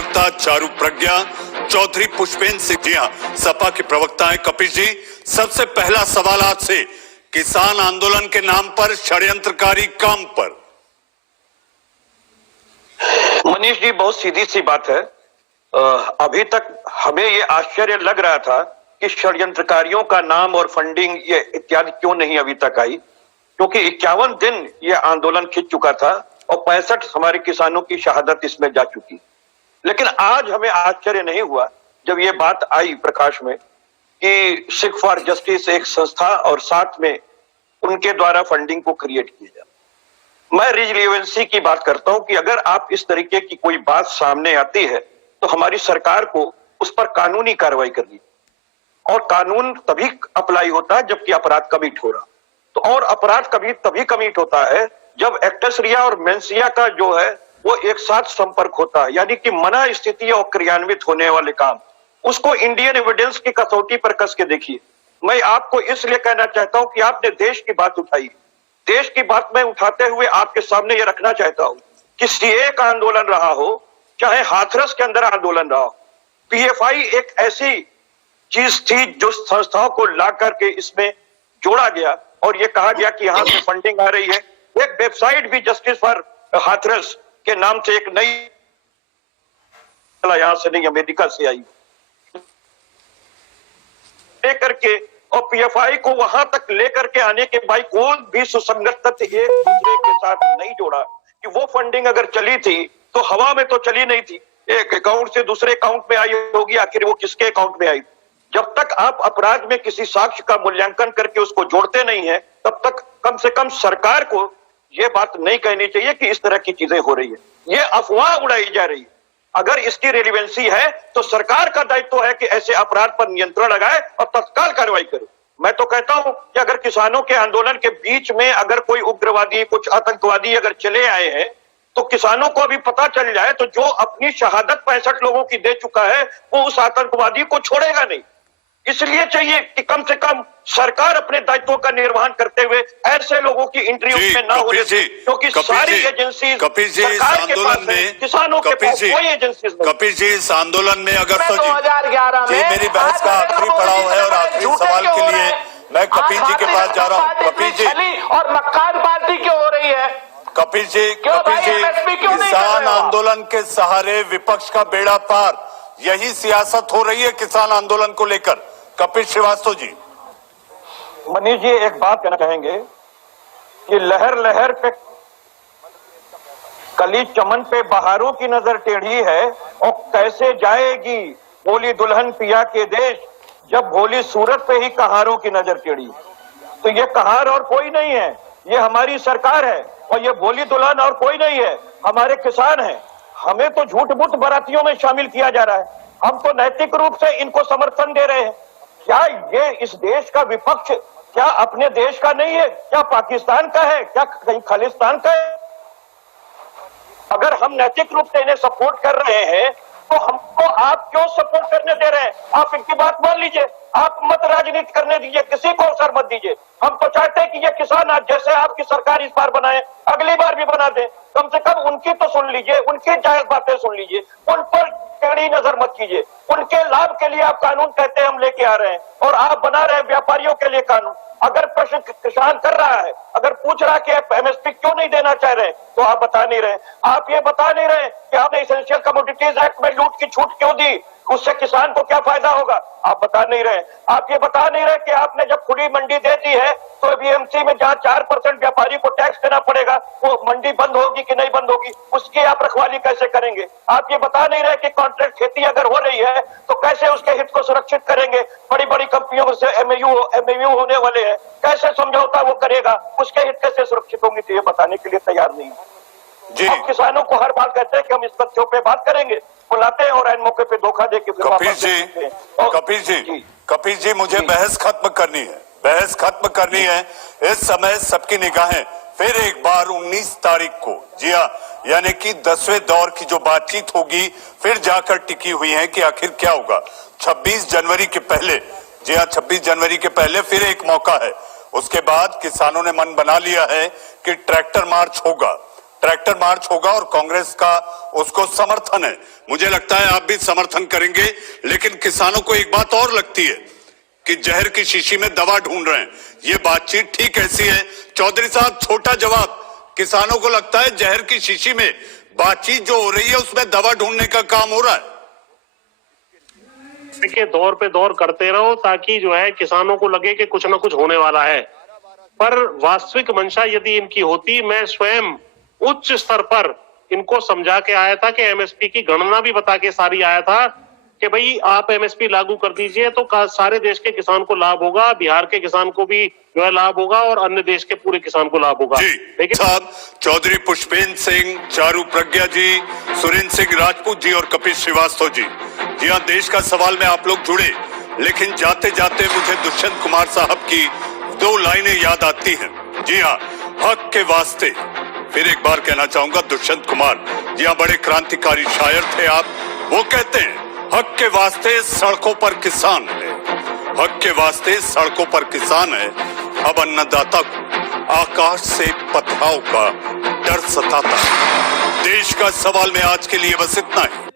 प्रवक्ता चारू प्रज्ञा, चौधरी पुष्पेंद्र सिंह। जी हाँ, सपा के प्रवक्ता है कपिल जी। सबसे पहला सवाल आपसे, किसान आंदोलन के नाम पर षड्यंत्रकारी काम पर। मनीष जी, बहुत सीधी सी बात है। अभी तक हमें ये आश्चर्य लग रहा था कि षड्यंत्रकारियों का नाम और फंडिंग ये इत्यादि क्यों नहीं अभी तक आई, क्योंकि 51 दिन ये आंदोलन खिंच चुका था और 65 हमारे किसानों की शहादत इसमें जा चुकी। लेकिन आज हमें आश्चर्य नहीं हुआ जब ये बात आई प्रकाश में कि सिख फॉर जस्टिस एक संस्था और साथ में उनके द्वारा फंडिंग को क्रिएट किया जाए। मैं रिलीवेंसी की बात करता हूं कि अगर आप इस तरीके की कोई बात सामने आती है तो हमारी सरकार को उस पर कानूनी कार्रवाई करनी, और कानून तभी अप्लाई होता है जबकि अपराध कमिट हो रहा। तो और अपराध कभी तभी कमिट होता है जब एक्टस रिया और मेंसिया का जो है वो एक साथ संपर्क होता है, यानी कि मना स्थिति और क्रियान्वित होने वाले काम। उसको इंडियन एविडेंस की कसौटी पर कस के देखिए। मैं आपको इसलिए कहना चाहता हूं कि आपने देश की बात उठाई। देश की बात में उठाते हुए आपके सामने ये रखना चाहता हूं कि सीए का आंदोलन रहा हो, चाहे हाथरस के अंदर आंदोलन रहा हो, पीएफआई एक ऐसी चीज थी जो संस्थाओं को ला करके इसमें जोड़ा गया और ये कहा गया कि यहां से फंडिंग आ रही है। एक वेबसाइट भी जस्टिस फॉर हाथरस के नाम से एक नई, यहां से नहीं अमेरिका से आई, लेकर के और पीएफआई को वहां तक लेकर के आने के बाद कोई भी सुसंगत तथ्य एक दूसरे के साथ नहीं जोड़ा कि वो फंडिंग अगर चली थी तो हवा में तो चली नहीं थी, एक अकाउंट से दूसरे अकाउंट में आई होगी। आखिर वो किसके अकाउंट में आई? जब तक आप अपराध में किसी साक्ष्य का मूल्यांकन करके उसको जोड़ते नहीं है तब तक कम से कम सरकार को यह बात नहीं कहनी चाहिए कि इस तरह की चीजें हो रही है, ये अफवाह उड़ाई जा रही है। अगर इसकी रेलिवेंसी है तो सरकार का दायित्व है कि ऐसे अपराध पर नियंत्रण लगाए और तत्काल कार्रवाई करे। मैं तो कहता हूं कि अगर किसानों के आंदोलन के बीच में अगर कोई उग्रवादी, कुछ आतंकवादी अगर चले आए हैं तो किसानों को अभी पता चल जाए तो जो अपनी शहादत 65 लोगों की दे चुका है वो उस आतंकवादी को छोड़ेगा नहीं। इसलिए चाहिए कि कम से कम सरकार अपने दायित्वों का निर्वहन करते हुए ऐसे लोगों की एंट्री उसमें ना होने दे, क्योंकि सारी एजेंसी सरकार के पास है, किसानों के पास कोई एजेंसी नहीं। कपिल जी, इस आंदोलन में अगर तो 2011 में मेरी बहस का आखिरी पड़ाव है और आखिरी सवाल के लिए मैं कपिल जी के पास जा रहा हूँ। कपिल जी, और मक्कान पार्टी क्यों हो रही है? कपिल जी, किसान आंदोलन के सहारे विपक्ष का बेड़ा पार, यही सियासत हो रही है किसान आंदोलन को लेकर। कपिल श्रीवास्तव जी। मनीष जी, एक बात कहना चाहेंगे कि लहर लहर पे कली चमन पे बहारों की नजर टेढ़ी है और कैसे जाएगी भोली दुल्हन पिया के देश जब भोली सूरत पे ही कहारों की नजर टेढ़ी। तो ये कहार और कोई नहीं है, ये हमारी सरकार है, और ये भोली दुल्हन और कोई नहीं है, हमारे किसान हैं। हमें तो झूठ मूठ बारातियों में शामिल किया जा रहा है, हम तो नैतिक रूप से इनको समर्थन दे रहे हैं। क्या ये इस देश का विपक्ष क्या अपने देश का नहीं है? क्या पाकिस्तान का है? क्या कहीं खालिस्तान का है? अगर हम नैतिक रूप से इन्हें सपोर्ट कर रहे हैं तो हमको आप क्यों सपोर्ट करने दे रहे हैं? आप इनकी बात मान लीजिए, आप मत राजनीति करने दीजिए, किसी को अवसर मत दीजिए। हम तो चाहते हैं कि ये किसान आज जैसे आपकी सरकार इस बार बनाए अगली बार भी बना दे, कम से कम उनकी तो सुन लीजिए, उनकी जायज बातें सुन लीजिए, उन पर टेढ़ी नजर मत कीजिए। उनके लाभ के लिए आप कानून कहते हैं हम लेके आ रहे हैं और आप बना रहे हैं व्यापारियों के लिए कानून। अगर प्रश्न किसान कर रहा है, अगर पूछ रहा है कि आप एमएसपी क्यों नहीं देना चाह रहे तो आप बता नहीं रहे। आप ये बता नहीं रहे कि आपने एसेंशियल कमोडिटीज एक्ट में लूट की छूट क्यों दी, उससे किसान को क्या फायदा होगा, आप बता नहीं रहे। आप ये बता नहीं रहे कि आपने जब खुली मंडी दे दी है तो बीएमसी में जहां 4% व्यापारी को टैक्स देना पड़ेगा वो मंडी बंद होगी कि नहीं बंद होगी, उसकी आप रखवाली कैसे करेंगे। आप ये बता नहीं रहे कि कॉन्ट्रैक्ट खेती अगर हो रही है तो कैसे उसके हित को सुरक्षित करेंगे। बड़ी बड़ी कंपनियों से एमएयू होने वाले हैं, कैसे समझौता वो करेगा, उसके हित कैसे सुरक्षित होंगे, तो ये बताने के लिए तैयार नहीं है। हम किसानों को हर बार कहते हैं कि हम इस तथ्यों पे बात करेंगे, बुलाते हैं और ऐन मौके पे धोखा देके फिर कपिल जी, मुझे बहस खत्म करनी है, बहस खत्म करनी है। इस समय सबकी निगाहें फिर एक बार 19 तारीख को, जी हाँ, यानी कि 10वें दौर की जो बातचीत होगी फिर जाकर टिकी हुई है कि आखिर क्या होगा। 26 जनवरी के पहले, जी हाँ, 26 जनवरी के पहले फिर एक मौका है। उसके बाद किसानों ने मन बना लिया है कि ट्रैक्टर मार्च होगा। ट्रैक्टर मार्च होगा और कांग्रेस का उसको समर्थन है। मुझे लगता है आप भी समर्थन करेंगे, लेकिन किसानों को एक बात और लगती है कि जहर की शीशी में दवा ढूंढ रहे हैं। ये बातचीत ठीक ऐसी है? चौधरी साहब, छोटा जवाब। किसानों को लगता है जहर की शीशी में बातचीत जो हो रही है उसमें दवा ढूंढने का काम हो रहा है। के दौर पे दौर करते रहो ताकि जो है किसानों को लगे कि कुछ ना कुछ होने वाला है। पर वास्तविक मंशा यदि इनकी होती, मैं स्वयं उच्च स्तर पर इनको समझा के आया था कि एमएसपी की गणना भी बता के सारी आया था कि भाई आप एमएसपी लागू कर दीजिए तो सारे देश के किसान को लाभ होगा, बिहार के किसान को भी जो है लाभ होगा और अन्य देश के पूरे किसान को लाभ होगा। लेकिन साहब, चौधरी पुष्पेंद्र सिंह, चारू प्रज्ञा जी, सुरेंद्र सिंह राजपूत जी और कपिल श्रीवास्तव जी, जी हाँ, देश का सवाल में आप लोग जुड़े, लेकिन जाते जाते मुझे दुष्यंत कुमार साहब की 2 लाइनें याद आती हैं। जी हाँ, हक के वास्ते, फिर एक बार कहना चाहूंगा, दुष्यंत कुमार, जी हाँ, बड़े क्रांतिकारी शायर थे आप। वो कहते हैं, हक के वास्ते सड़कों पर किसान है, हक के वास्ते सड़कों पर किसान है, अब अन्नदाता को आकाश से पथराव का डर सताता है। देश का सवाल में आज के लिए बस इतना ही।